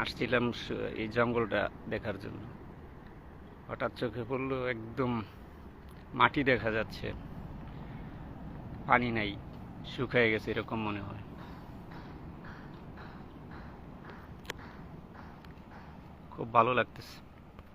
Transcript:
আসছিলাম এই জঙ্গলটা দেখার জন্য। হঠাৎ চোখে পড়লো একদম মাটি দেখা যাচ্ছে, পানি নাই, শুকিয়ে গেছে এরকম মনে হয়। খুব ভালো লাগতেছে।